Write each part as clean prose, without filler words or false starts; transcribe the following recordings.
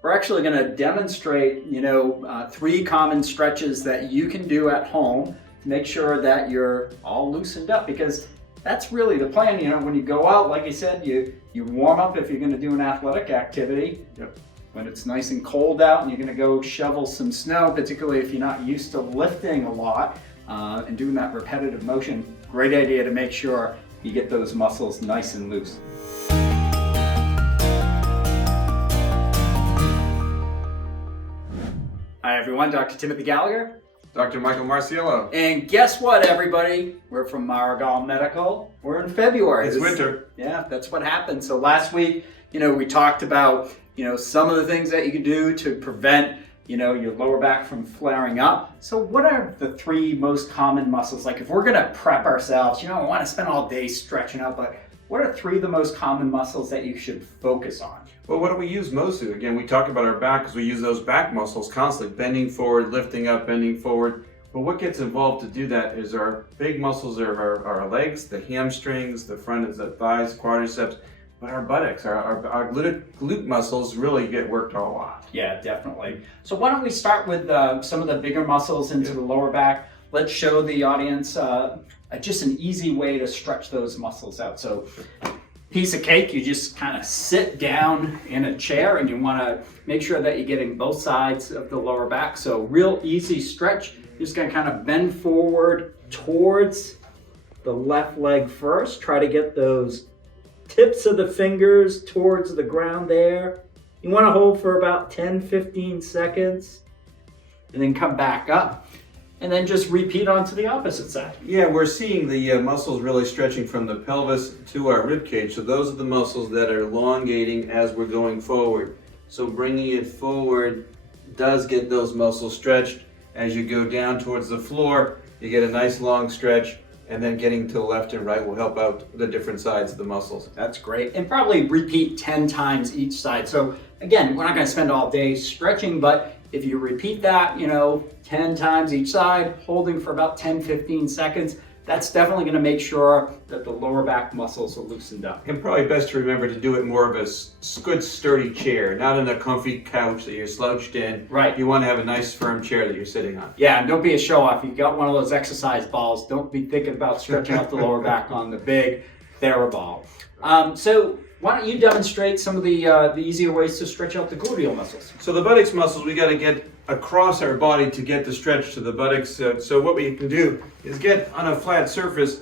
we're actually going to demonstrate, 3 common stretches that you can do at home to make sure that you're all loosened up, because that's really the plan. When you go out, like I said, you warm up if you're going to do an athletic activity. Yep. When it's nice and cold out and you're going to go shovel some snow, particularly if you're not used to lifting a lot and doing that repetitive motion, great idea to make sure you get those muscles nice and loose. Hi everyone, Dr. Timothy Gallagher. Dr. Michael Marciello. And guess what, everybody? We're from Maragal Medical. We're in February. It's winter. Yeah, that's what happened. So last week, we talked about, some of the things that you can do to prevent, your lower back from flaring up. So what are the 3 most common muscles? Like if we're gonna prep ourselves, we want to spend all day stretching out, but what are 3 of the most common muscles that you should focus on? Well, what do we use mostly? Again, we talk about our back because we use those back muscles constantly, bending forward, lifting up, bending forward. But what gets involved to do that is our big muscles are our legs, the hamstrings, the front of the thighs, quadriceps, but our buttocks, our glute muscles really get worked a lot. Yeah, definitely. So why don't we start with some of the bigger muscles into the lower back. Let's show the audience just an easy way to stretch those muscles out. So piece of cake, you just kind of sit down in a chair and you want to make sure that you're getting both sides of the lower back. So real easy stretch. You're just going to kind of bend forward towards the left leg first. Try to get those tips of the fingers towards the ground there. You want to hold for about 10-15 seconds and then come back up. And then just repeat onto the opposite side. Yeah, we're seeing the muscles really stretching from the pelvis to our rib cage. So those are the muscles that are elongating as we're going forward. So bringing it forward does get those muscles stretched. As you go down towards the floor, you get a nice long stretch, and then getting to the left and right will help out the different sides of the muscles. That's great. And probably repeat 10 times each side. So again, we're not going to spend all day stretching, but if you repeat that, 10 times each side, holding for about 10-15 seconds, that's definitely going to make sure that the lower back muscles are loosened up. And probably best to remember to do it more of a good sturdy chair, not in a comfy couch that you're slouched in. Right. You want to have a nice firm chair that you're sitting on. Yeah, and don't be a show off. You've got one of those exercise balls. Don't be thinking about stretching out the lower back on the big TheraBall. So why don't you demonstrate some of the easier ways to stretch out the gluteal muscles? So the buttocks muscles, we got to get across our body to get the stretch to the buttocks. So what we can do is get on a flat surface,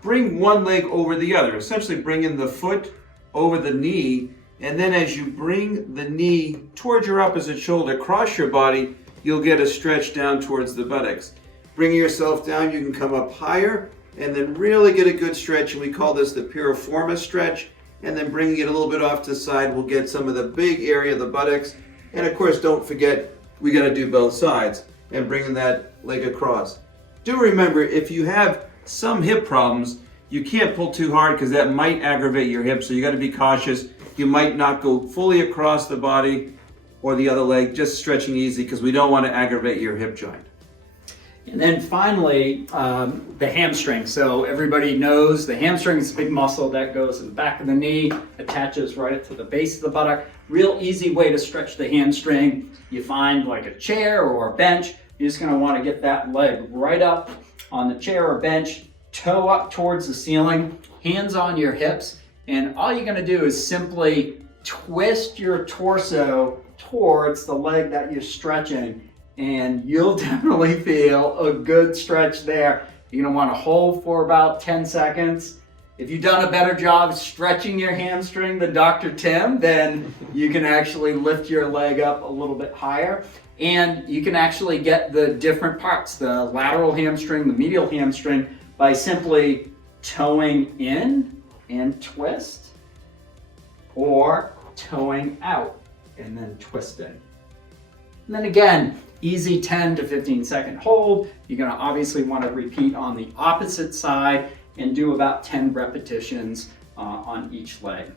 bring one leg over the other, essentially bringing the foot over the knee, and then as you bring the knee towards your opposite shoulder, across your body, you'll get a stretch down towards the buttocks. Bringing yourself down, you can come up higher and then really get a good stretch, and we call this the Piriformis Stretch. And then bringing it a little bit off to the side, we'll get some of the big area of the buttocks. And of course, don't forget, we got to do both sides and bringing that leg across. Do remember, if you have some hip problems, you can't pull too hard because that might aggravate your hip. So you got to be cautious. You might not go fully across the body or the other leg, just stretching easy because we don't want to aggravate your hip joint. And then finally, the hamstring. So everybody knows the hamstring is a big muscle that goes in the back of the knee, attaches right to the base of the buttock. Real easy way to stretch the hamstring. You find like a chair or a bench. You're just going to want to get that leg right up on the chair or bench, toe up towards the ceiling, hands on your hips, and all you're going to do is simply twist your torso towards the leg that you're stretching, and you'll definitely feel a good stretch there. You're going to want to hold for about 10 seconds. If you've done a better job stretching your hamstring than Dr. Tim, then you can actually lift your leg up a little bit higher. And you can actually get the different parts, the lateral hamstring, the medial hamstring, by simply toeing in and twist, or toeing out and then twisting. And then again, easy 10 to 15 second hold. You're going to obviously want to repeat on the opposite side and do about 10 repetitions on each leg.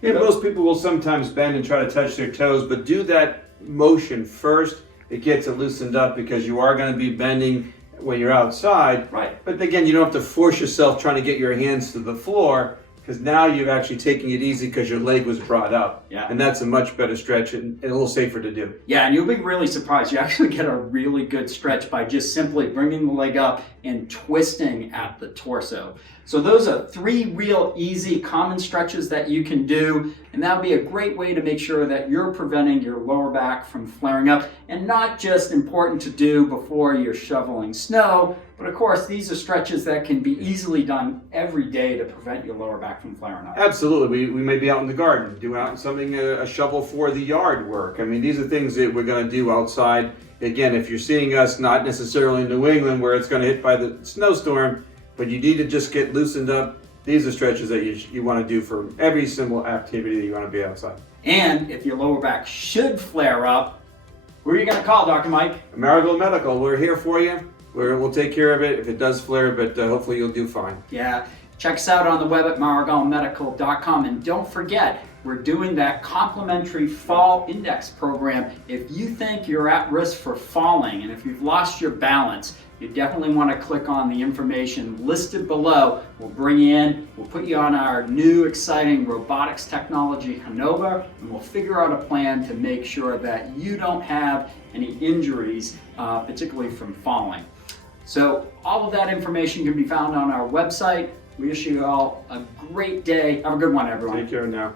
Yeah, most people will sometimes bend and try to touch their toes, but do that motion first. It gets it loosened up because you are going to be bending when you're outside. Right. But again, you don't have to force yourself trying to get your hands to the floor. because now you're actually taking it easy because your leg was brought up. Yeah. And that's a much better stretch and a little safer to do. Yeah, and you'll be really surprised. You actually get a really good stretch by just simply bringing the leg up and twisting at the torso. So those are 3 real easy common stretches that you can do, and that'll be a great way to make sure that you're preventing your lower back from flaring up, and not just important to do before you're shoveling snow, but of course these are stretches that can be easily done every day to prevent your lower back from flaring up. Absolutely. We may be out in the garden, do out something, a shovel for the yard work. I mean, these are things that we're going to do outside. Again, if you're seeing us not necessarily in New England where it's going to hit by the snowstorm, but you need to just get loosened up, these are stretches that you want to do for every single activity that you want to be outside. And if your lower back should flare up, who are you going to call, Dr. Mike? Maragal Medical, we're here for you. We'll take care of it if it does flare, but hopefully you'll do fine. Yeah, check us out on the web at maragalmedical.com, and don't forget, we're doing that complimentary fall index program. If you think you're at risk for falling and if you've lost your balance, you definitely want to click on the information listed below. We'll bring you in, we'll put you on our new exciting robotics technology, Hanover, and we'll figure out a plan to make sure that you don't have any injuries, particularly from falling. So all of that information can be found on our website. We wish you all a great day. Have a good one, everyone. Take care now.